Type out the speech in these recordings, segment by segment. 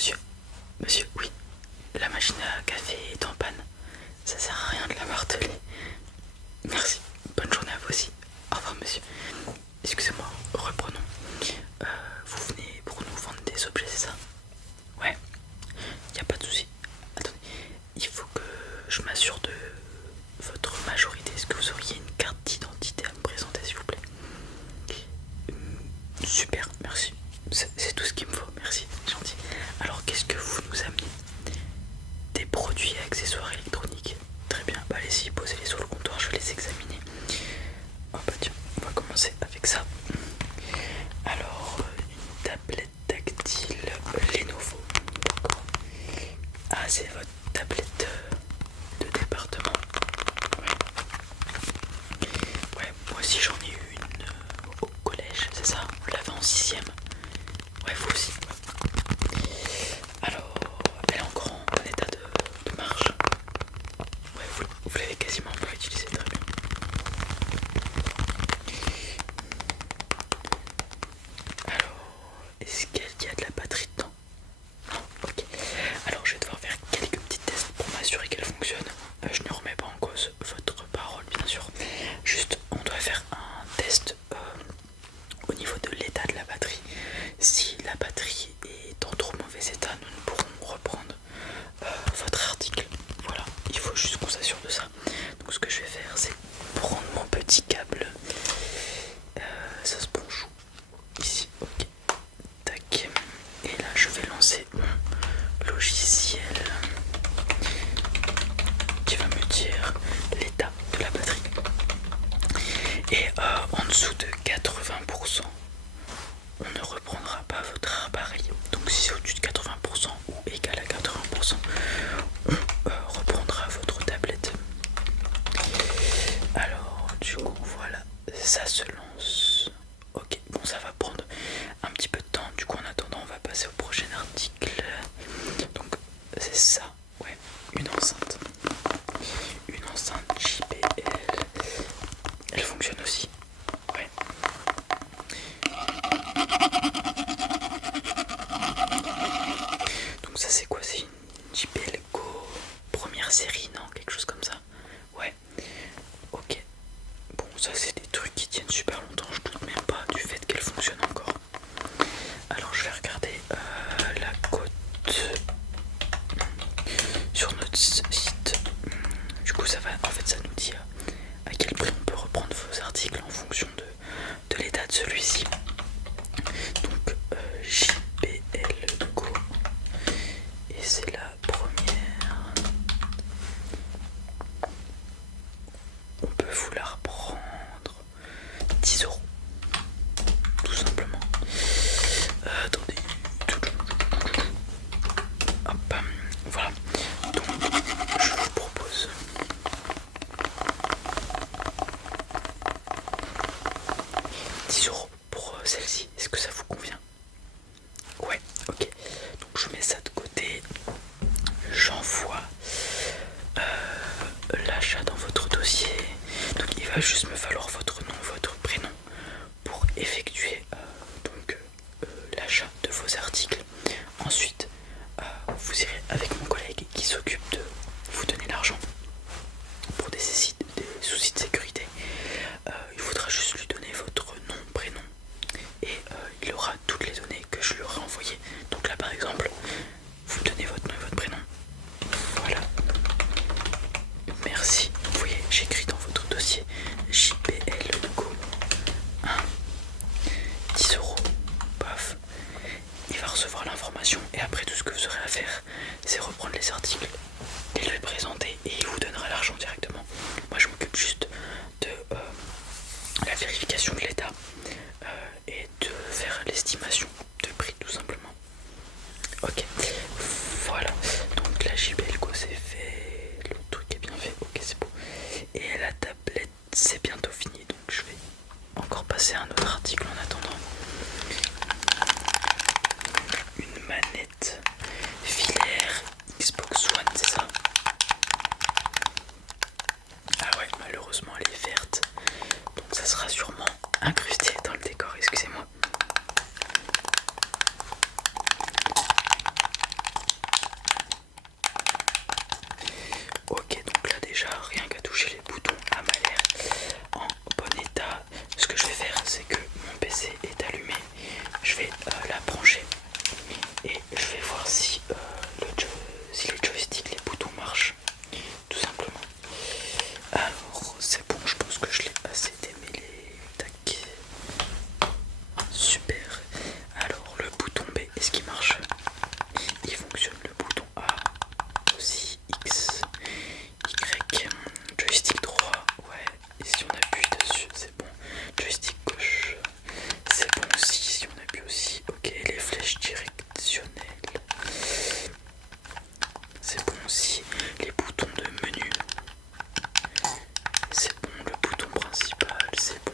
Monsieur, monsieur, oui, la machine à café est en panne. Ça sert à rien de la marteler. Merci, bonne journée à vous aussi. Au revoir monsieur. Excusez-moi, reprenons. Vous venez pour nous vendre des objets, c'est ça? Ouais, y a pas de souci. Attendez, il faut que je m'assure de votre majorité. Est-ce que vous auriez une carte d'identité à me présenter s'il vous plaît? Super, merci. C'est tout ce qu'il me faut, merci, gentil. Alors qu'est-ce que vous nous amenez? Des produits et accessoires électroniques. Très bien, bah allez-y, posez-les sur le comptoir, je vais les examiner. Oh bah tiens, on va commencer avec ça. Alors, une tablette tactile Lenovo. D'accord. Ah, c'est votre tablette de département. Ouais, moi aussi j'en ai eu une au collège, c'est ça? On l'avait en 6ème. Ouais, vous aussi. Alors, elle est encore en état de marche. Ouais, vous l'avez quasiment pas utilisé, très bien. Alors, est-ce qu'il y a de la batterie dedans? Non, ok. Alors, je vais devoir faire quelques petits tests pour m'assurer qu'elle fonctionne. Je ne remets pas en cause votre parole, bien sûr. Juste, on doit faire un test au niveau de l'état de la batterie. Si la batterie est en trop mauvais état, nous ne pourrons reprendre votre article. Voilà, il faut juste qu'on s'assure de ça. Donc ce que je vais faire, c'est prendre mon petit câble. Ça se branche ici, ok. Tac. Et là, je vais lancer mon logiciel qui va me dire l'état de la batterie. Et en dessous de 80%, on ne reprendra pas votre appareil. Donc si c'est au-dessus de 80% ou égal à 80%, on reprendra votre tablette. Alors du coup voilà, ça se lance. Ok, bon ça va prendre un petit peu de temps. Du coup en attendant on va passer au prochain article. Donc c'est ça, ouais, une enceinte. Une enceinte JBL. Elle fonctionne aussi. Ouais. Donc ça c'est quoi? C'est une JBL Go première série, non? Quelque chose comme ça. Ouais. Ok. Bon ça c'est des trucs qui tiennent super longtemps. Je doute même pas du fait qu'elle fonctionne encore. Alors je vais regarder la cote sur notre site. Du coup ça va, en fait ça nous dit à quel prix on peut reprendre vos articles en fonction de l'état de celui-ci. Donc JBL Go. Et c'est la première. On peut vous la reprendre 10 euros. Tout simplement. Attendez. Hop. Voilà. Donc je vous propose €10 pour celle-ci. Est-ce que ça vous convient? Ouais, ok. Donc je mets ça de côté. J'envoie l'achat dans votre dossier. Donc il va juste me falloir votre nom, votre prénom pour effectuer l'achat de vos articles. Ensuite, vous irez avec mon collègue qui s'occupe de vous donner l'argent pour des soucis de sécurité. Il faudra juste lui donner votre nom, prénom et il aura toutes les données que je lui aurai envoyées. Donc là par exemple, vous me donnez votre nom et votre prénom. Voilà. Merci. Vous voyez, j'écris dans votre dossier JBL Go 1, 10 euros. Paf. Il va recevoir l'information et après tout ce que vous aurez à faire, c'est reprendre les articles et lui présenter et il vous donnera l'argent directement. Moi je m'occupe juste de la vérification de l'état et de faire l'estimation de prix tout simplement. Ok, voilà, donc la JBL Go c'est fait, le truc est bien fait, ok c'est beau. Et la tablette c'est bientôt fini, donc je vais encore passer à un autre article en attendant. Une manette filaire Xbox One, c'est ça? Ah ouais, malheureusement elle est verte, donc ça sera sûrement incrusté dans le décor, excusez-moi. est allumée. Je vais la brancher et je vais voir si, si les joysticks, les boutons marchent, tout simplement. Alors c'est bon, je pense que je l'ai assez démêlé. Tac. Super. Alors le bouton B, est-ce qu'il marche? Il fonctionne. Le bouton A aussi. X, Y, joystick droit, ouais. Et si on appuie dessus, c'est bon. Joystick gauche, c'est bon aussi. Si on appuie aussi, ok. Les flèches directionnelles, c'est bon aussi. Les boutons de menu, c'est bon. Le bouton principal, c'est bon.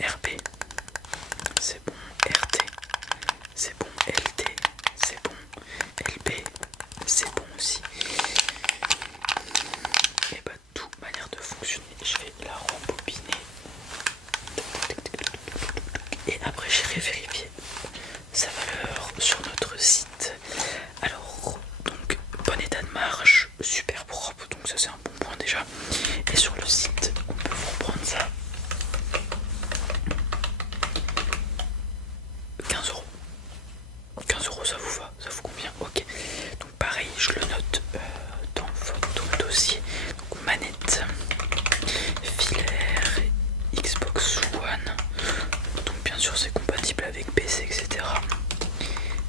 RB, c'est bon. RT, c'est bon. LT, c'est bon. LB, c'est bon aussi. Et bah tout manière de fonctionner, je vais la rembobiner et après j'irai vérifier sa valeur sur notre site. Alors donc bon état de marche, super propre, donc ça c'est un bon point déjà. Et sur le site on peut vous reprendre ça 15 €. 15 € ça vous va, ça vous convient? Ok. Donc pareil, je le note dans votre dossier. Donc manette, filaire, Xbox One. Donc bien sûr c'est compatible avec PC, etc.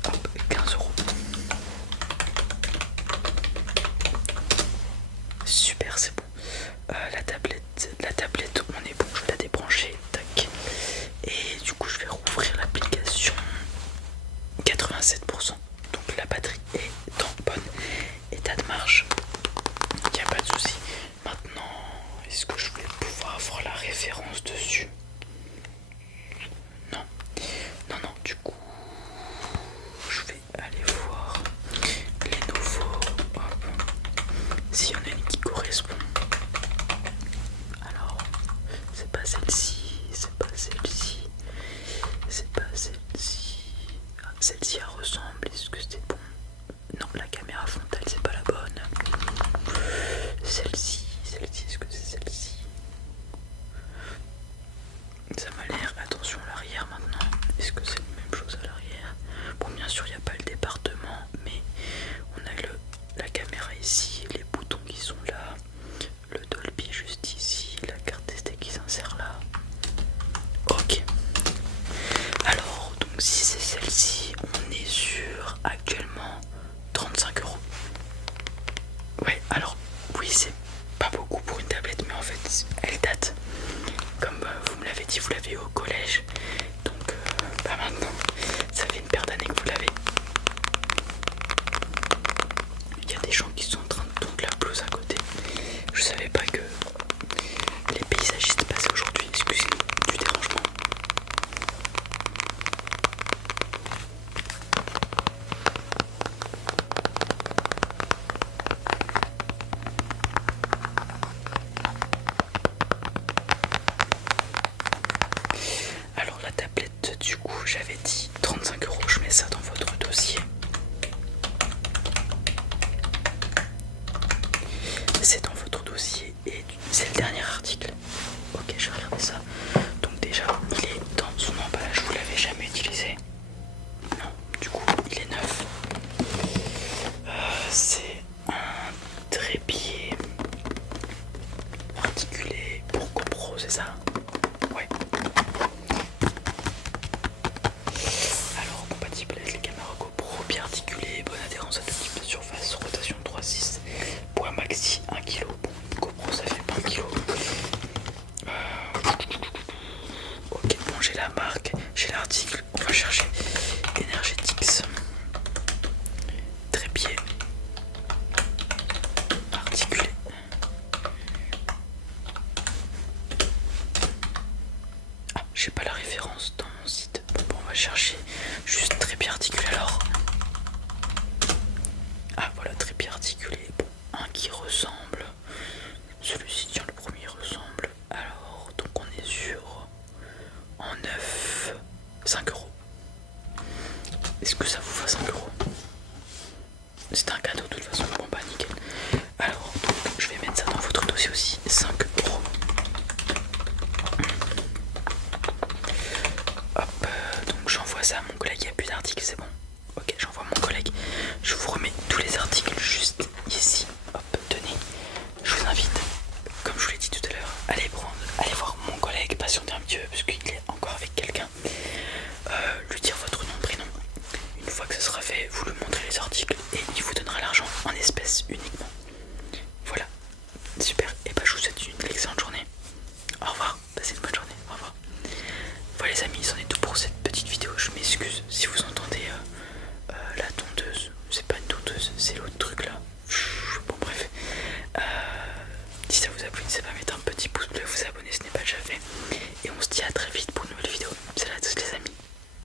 Hop, 15 €. Super, c'est bon. La tablette, on est bon, je vais la débrancher. Tac. Et du coup je vais rouvrir l'application. 87%. Donc la batterie est en bon état de marche. Il n'y a pas de souci. Maintenant, est-ce que je vais pouvoir avoir la référence dessus? Non. Non, non, du coup, je vais aller voir les nouveaux. Hop. S'il y en a une qui correspond. Alors, c'est pas celle-ci, c'est pas celle-ci, c'est pas celle-ci. Ah, celle-ci elle ressemble, est-ce que c'est bon? Non, la caméra frontale c'est pas la bonne. Celle-ci, est-ce que c'est celle-ci? Ça m'a l'air, attention à l'arrière maintenant. Est-ce que c'est la même chose à l'arrière? Bon, bien sûr il n'y a pas le département, mais on a la caméra ici, les boutons qui sont là, le Dolby juste ici, la carte SD qui s'insère là. Ok. Alors, donc si c'est celle-ci, on est sur actuellement 35 €. Ouais, alors oui, c'est pas beaucoup pour une tablette, mais en fait, elle date. Comme vous me l'avez dit, vous l'avez eu au collège. Donc, bah maintenant, ça fait une paire d'années que vous l'avez. Il y a des gens qui sont en train de tondre la pelouse à côté. Je savais pas que les paysagistes passaient aujourd'hui. Excusez-nous du dérangement. Alors la tablette, du coup, j'avais dit 35 €. Je mets ça dans votre dossier. C'est dans votre dossier et c'est le dernier article. Ok, je vais regarder ça. Donc déjà, il est dans son emballage. Vous l'avez jamais utilisé? Non, du coup, il est neuf. C'est un trépied articulé pour GoPro, c'est ça? Ouais. Alors, compatible avec les caméras GoPro, bien articulé, bonne adhérence à tout type de surface, rotation 3.6, poids maxi 1 kg. Bon, GoPro ça fait pas 1 kg. Ok, bon, j'ai la marque, j'ai l'article, on va chercher Energetics. Trépied articulé. Ah, j'ai pas la référence dans mon site. Bon, on va chercher juste trépied articulé alors. Ah voilà, trépied articulé. Bon, un qui ressemble. Celui-ci, tiens, le premier ressemble. Alors, donc on est sur en 9, 5 €. Est-ce que ça vous va 5 €? C'est un cadeau de toute façon. Bon bah nickel. Alors, donc, je vais mettre ça dans votre dossier aussi. 5 €. Hop. j'envoie ça à mon collègue, il n'y a plus d'articles, c'est bon.